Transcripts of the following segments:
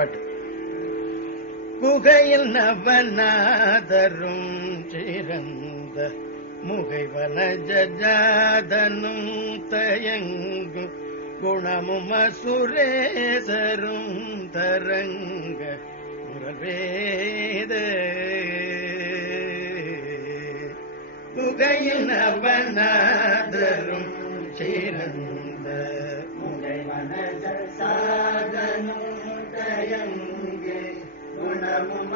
பாட்டு. குகையில் நவநாதரும் சிறந்த முகைவன ஜாதனும் தயங்கு குணமும் சுரேசரும் தரங்க முரவேத குகையில் நவநாதரும் சிறந்த குணமும்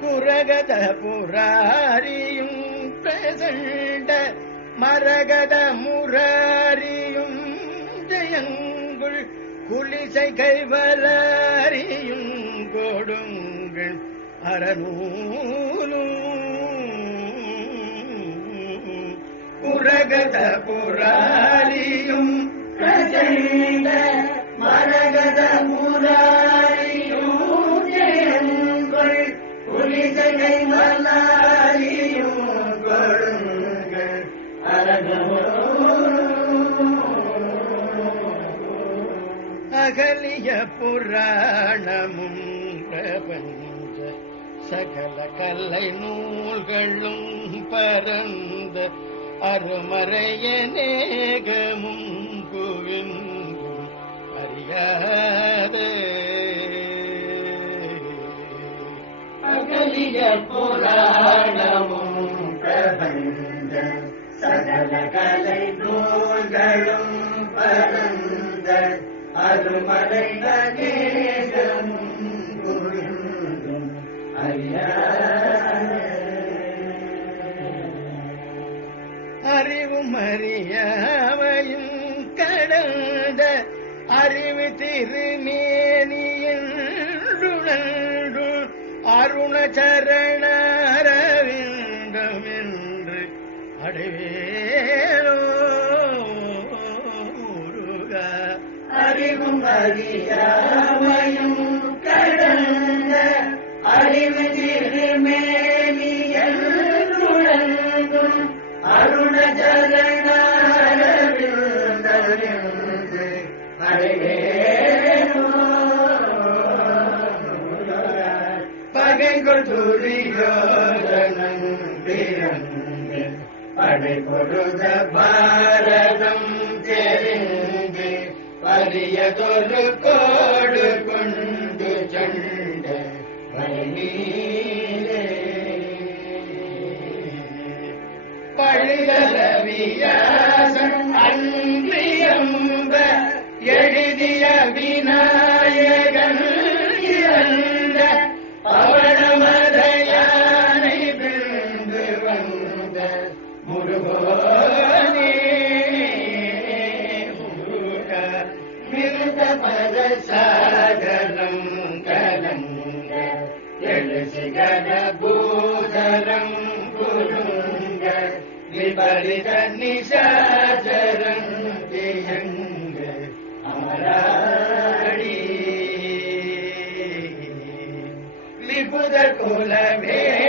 குரகத புராரியும் பிரசண்ட மரகத முராரியும் ஜெயங்குள் குளிசை கைவலாரியும் கொடுங்கள் அறநூலும் புரகத புராரியும். பிரசண்ட மரகத முராரியும் ஜெயங்குள் குலிசை கைவலாரியும் கொடுங்கள் அகலிய புராணமும் பிரபஞ்ச சகல கலை நூல்களும் பரந்த அருமறைய நேகமும் குவிந்தும் அறியாத. அகலிய புராணமும் பிரபஞ்ச சகல கலை நூல்களும் பரந்த அருமறை நேகமும் அறிவும் கடந்த அறிவு திருமேனியின் அருண சரணரவிந்தம் என்று அடைவேலோ அறிவும் அறியாமையும் பகைகள் துரியோதனன் பிறந்து படை பாரதம் தெரிந்து பரியதொரு கோடு கொண்டு சண்ட பழனீரே गो कुरुङ्ग गिबल निशा अमराणि विबुधकुलभे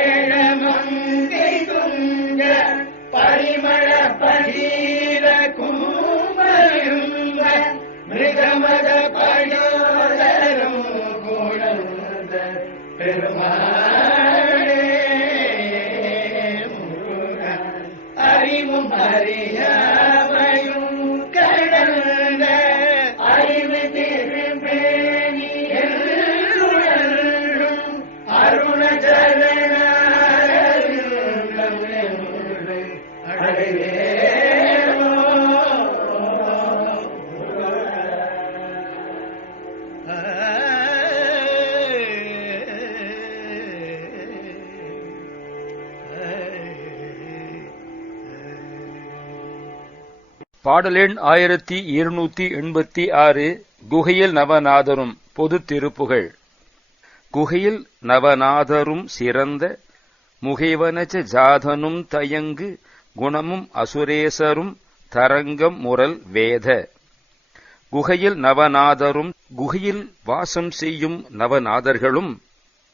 அறிவும் அறியாமையும் பாடலெண் ஆயிரத்தி இருநூத்தி எண்பத்தி ஆறு குகையில் நவநாதரும் பொது திருப்புகழ் குகையில் நவநாதரும் சிறந்த முகைவனச்ச ஜாதனும் தயங்கு குணமும் அசுரேசரும் தரங்கம் முரல் வேத. குகையில் நவநாதரும் குகையில் வாசம் செய்யும் நவநாதர்களும்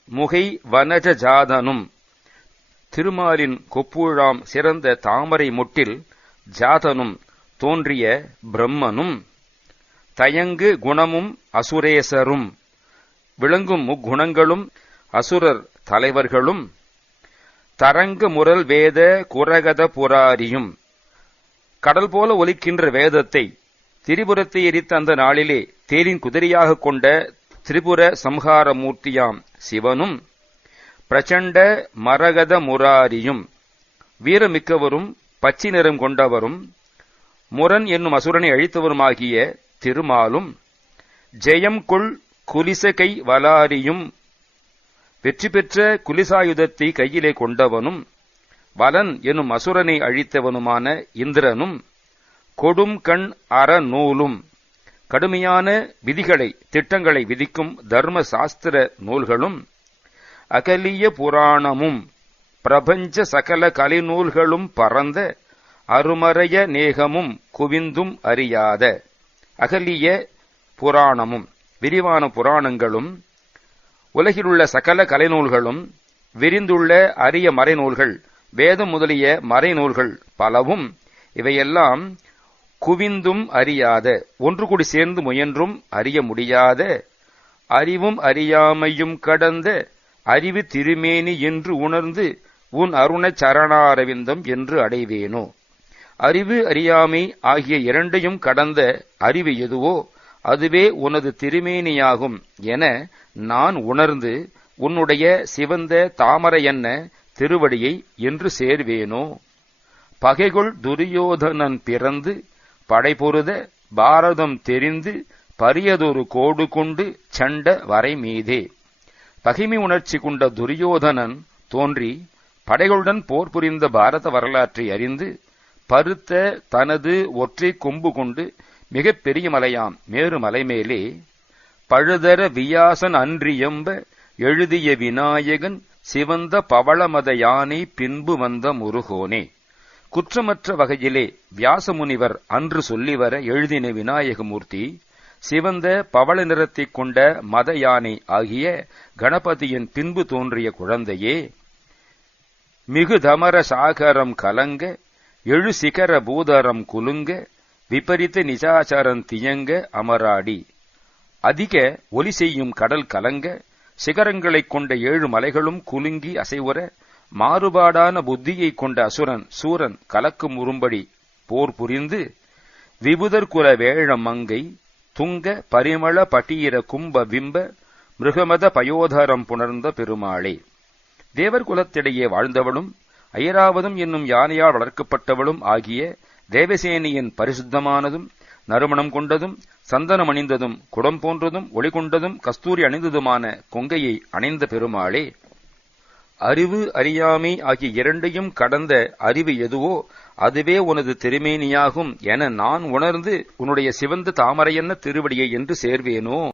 முகை வனஜ ஜாதனும் திருமாலின் கொப்புழாம் சிறந்த தாமரை முட்டில் ஜாதனும் தோன்றிய பிரம்மனும் தயங்கு குணமும் அசுரேசரும் விளங்கும் முக்குணங்களும் அசுரர் தலைவர்களும் தரங்க முரல் வேத குரகத புராரியும். கடல் போல ஒலிக்கின்ற வேதத்தை திரிபுரத்தை எரித்த அந்த நாளிலே தேரின் குதிரையாக கொண்ட திரிபுர சம்ஹார மூர்த்தியாம் சிவனும் பிரச்சண்ட மரகத முராரியும் வீரமிக்கவரும் பச்சை நிறம் கொண்டவரும் முரண் என்னும் அசுரனை அழித்தவருமாகிய திருமாலும் ஜெயம் கொள் குலிசகை வலாரியும் வெற்றி பெற்ற குலிசாயுதத்தை கையிலே கொண்டவனும் வலன் எனும் அசுரனை அழித்தவனுமான இந்திரனும் கொடும் கண் அறநூலும் கடுமையான விதிகளை திட்டங்களை விதிக்கும் தர்ம சாஸ்திர நூல்களும் அகலிய புராணமும் பிரபஞ்ச சகல கலைநூல்களும் பரந்த அருமறைய நேகமும் குவிந்தும் அறியாத அகலிய புராணமும் விரிவான புராணங்களும் உலகிலுள்ள சகல கலைநூல்களும் விரிந்துள்ள அரிய மறைநூல்கள் வேதம் முதலிய மறைநூல்கள் பலவும் இவையெல்லாம் குவிந்தும் அறியாத ஒன்று கூடி சேர்ந்து முயன்றும் அறிய முடியாத அறிவும் அறியாமையும் கடந்த அறிவு திருமேனி என்று உணர்ந்து உன் அருணச் சரணாரவிந்தம் என்று அடைவேனோ. அறிவு அறியாமை ஆகிய இரண்டையும் கடந்த அறிவு எதுவோ அதுவே உனது திருமேனியாகும் என நான் உணர்ந்து உன்னுடைய சிவந்த தாமரையன்ன திருவடியை என்று சேர்வேனோ? பகைகொள் துரியோதனன் பிறந்து படைபொருத பாரதம் தெரிந்து பரியதொரு கோடு கொண்டு சண்ட வரை மீதே. பகிமை உணர்ச்சி கொண்ட துரியோதனன் தோன்றி படைகளுடன் போர் புரிந்த பாரத வரலாற்றை அறிந்து பருத்த தனது ஒற்றை கொம்பு கொண்டு மிக பெரிய மலையாம் மேரு மலை மேலே பழுதர வியாசன் அன்றியம்ப எழுதிய விநாயகன் சிவந்த பவளமத யானை பின்பு வந்த முருகோனே. குற்றமற்ற வகையிலே வியாசமுனிவர் அன்று சொல்லிவர எழுதின விநாயகமூர்த்தி சிவந்த பவள நிறத்தைக் கொண்ட மத யானை ஆகிய கணபதியின் பின்பு தோன்றிய குழந்தையே மிகுதமர சாகரம் கலங்க எழு சிகர பூதரம் குலுங்க விபரித்த நிசாச்சாரன் தியங்க அமராடி. அதிக ஒலி செய்யும் கடல் கலங்க சிகரங்களைக் கொண்ட ஏழு மலைகளும் குலுங்கி அசைவுற மாறுபாடான புத்தியைக் கொண்ட அசுரன் சூரன் கலக்கும் உரும்படி போர் புரிந்து விபுதர் குல வேழ மங்கை துங்க பரிமள பட்டீர கும்ப விம்ப மிருகமத பயோதரம் புணர்ந்த பெருமாளே. தேவர் குலத்திடையே வாழ்ந்தவளும் ஐராவதம் என்னும் யானையால் வளர்க்கப்பட்டவளும் ஆகிய தேவசேனியின் பரிசுத்தமானதும் நறுமணம் கொண்டதும் சந்தனம் அணிந்ததும் குடம் போன்றதும் ஒளி கொண்டதும் கஸ்தூரி அணிந்ததுமான கொங்கையை அணிந்த பெருமாளே. அறிவு அறியாமை ஆகிய இரண்டையும் கடந்த அறிவு எதுவோ அதுவே உனது திருமேனியாகும் என நான் உணர்ந்து உன்னுடைய சிவந்த தாமரையன்ன திருவடியை என்று சேர்வேனோ?